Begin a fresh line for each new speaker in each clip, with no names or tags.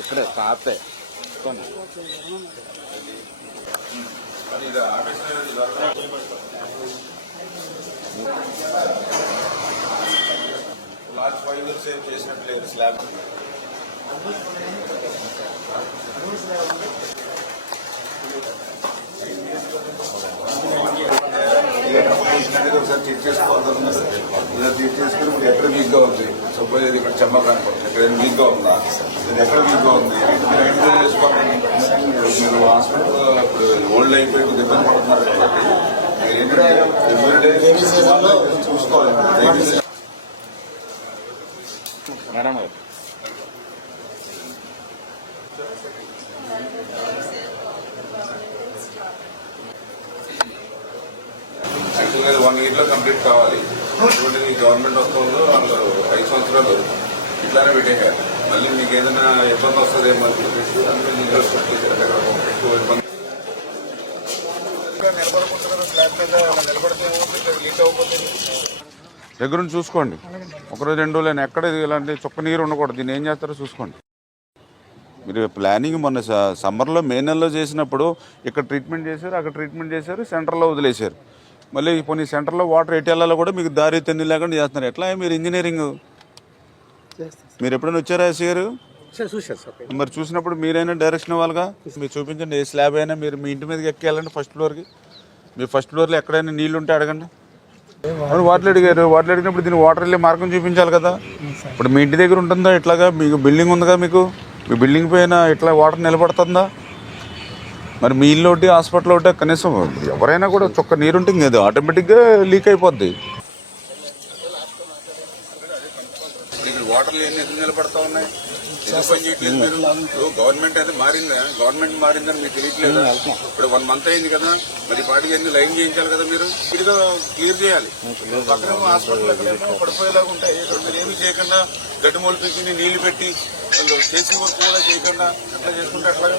ఇక్కడ కాపే
last five years ఏం చేసినట్టు స్లాబ్. అనేది ఒకసారి చెక్ చేసుకోవాలి ఇలా చెక్ చేసుకుని ఇప్పుడు ఎక్కడ వీక్గా ఉంది? సపోజ్ ఇది ఇక్కడ చెమ్మ కనపడుతుంది. ఇక్కడ వీక్గా ఉందా? ఇది ఎక్కడ వీక్గా ఉంది? మీరు ఐడెంటిఫై చేసుకోవాలి? మీరు హాస్పిటల్ ఇప్పుడు ఓల్డ్ అయిపోయి ఇబ్బంది పడుతున్నారు కాబట్టి ఏంటంటే చూసుకోవాలి.
మేడం గారు.
యాక్చువల్గా వన్ వీక్లో కంప్లీట్ కావాలి. ఇప్పుడు ఈ గవర్నమెంట్ వస్తుందో వాళ్ళు ఐదు సంవత్సరాలు ఇట్లానే పెట్టేయాలి మళ్ళీ మీకు ఏదైనా ఇబ్బంది వస్తుందేమో అని చెప్పేసి పెట్టేశారు అక్కడ ఎక్కువ ఇబ్బంది.
దగ్గరుండి చూసుకోండి. ఒకరోజు రెండు రోజులు ఎక్కడ ఇలాంటి చుక్క నీరు ఉండకూడదు. దీన్ని ఏం చేస్తారో చూసుకోండి. మీరు ప్లానింగ్ మొన్న స- సమ్మర్లో మే నెలలో చేసినప్పుడు ఇక్కడ ట్రీట్మెంట్ చేశారు అక్కడ ట్రీట్మెంట్ చేశారు సెంటర్లో వదిలేశారు. మళ్ళీ కొన్ని సెంటర్లో వాటర్ ఎటు వెళ్ళాలో కూడా మీకు దారి తెన్ని లేకుండా చేస్తున్నారు. ఎట్లా మీరు ఇంజనీరింగ్ మీరు ఎప్పుడైనా వచ్చారా ఎస్సీ గారు? మరి చూసినప్పుడు మీరైనా డైరెక్షన్ ఇవ్వాలిగా? మీరు చూపించండి ఏ స్లాబ్ అయినా మీరు మీ ఇంటి మీదకి ఎక్కేయాలండి ఫస్ట్ ఫ్లోర్కి మీ ఫస్ట్ ఫ్లోర్లో ఎక్కడైనా నీళ్ళు ఉంటే అడగండి. మరి వాటర్ అడిగారు వాటర్ అడిగినప్పుడు దీన్ని వాటర్ వెళ్ళే మార్గం చూపించాలి కదా. ఇప్పుడు మీ ఇంటి దగ్గర ఉంటుందా ఇట్లాగా? మీకు బిల్డింగ్ ఉందిగా మీకు? మీ బిల్డింగ్ పైన ఇట్లా వాటర్ నిలబడుతుందా? మరి మీ ఇల్లు ఒకటి హాస్పిటల్ ఒకటి కనీసం ఎవరైనా కూడా చొక్క నీరు ఉంటుంది కదా ఆటోమేటిక్గా లీక్ అయిపోద్ది.
వాటర్లు ఎన్ని నిలబడతా ఉన్నాయి? గవర్నమెంట్ అయితే మారిందా? గవర్నమెంట్ మారిందని మీకు తెలియట్లేదా? ఇప్పుడు వన్ మంత్ అయింది కదా మరి పాటికి అన్ని లైన్ చేయించాలి కదా మీరు? ఇదిగా క్లియర్ చేయాలి. పక్కన హాస్పిటల్ పడిపోయేలాగా ఉంటాయి. మీరు ఏమి చేయకుండా గడ్డి మూలు పీకి నీళ్ళు పెట్టి వాళ్ళు చేసి వర్క్ కూడా చేయకుండా అట్లా చేసుకుంటే అట్లాగా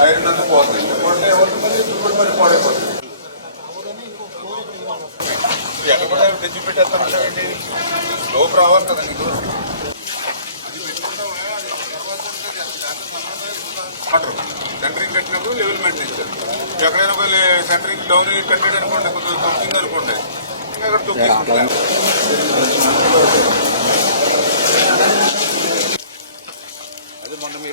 ఐరన్ పోతుంది పోతే ఏమవుతుంది ఇప్పుడు పాడైపోతుంది ఎక్కడ కూడా లోపు రావాలి కదా వాటర్ సెంటరింగ్ కట్టినప్పుడు లెవెల్ మెయింటైన్ చేయాలి ఎక్కడైనా ఒక సెంటరింగ్ డౌన్ కట్టాడు అనుకోండి కొంచెం తొక్కింది అనుకోండి ఇంకా అక్కడ తొక్కేసుకుంటారు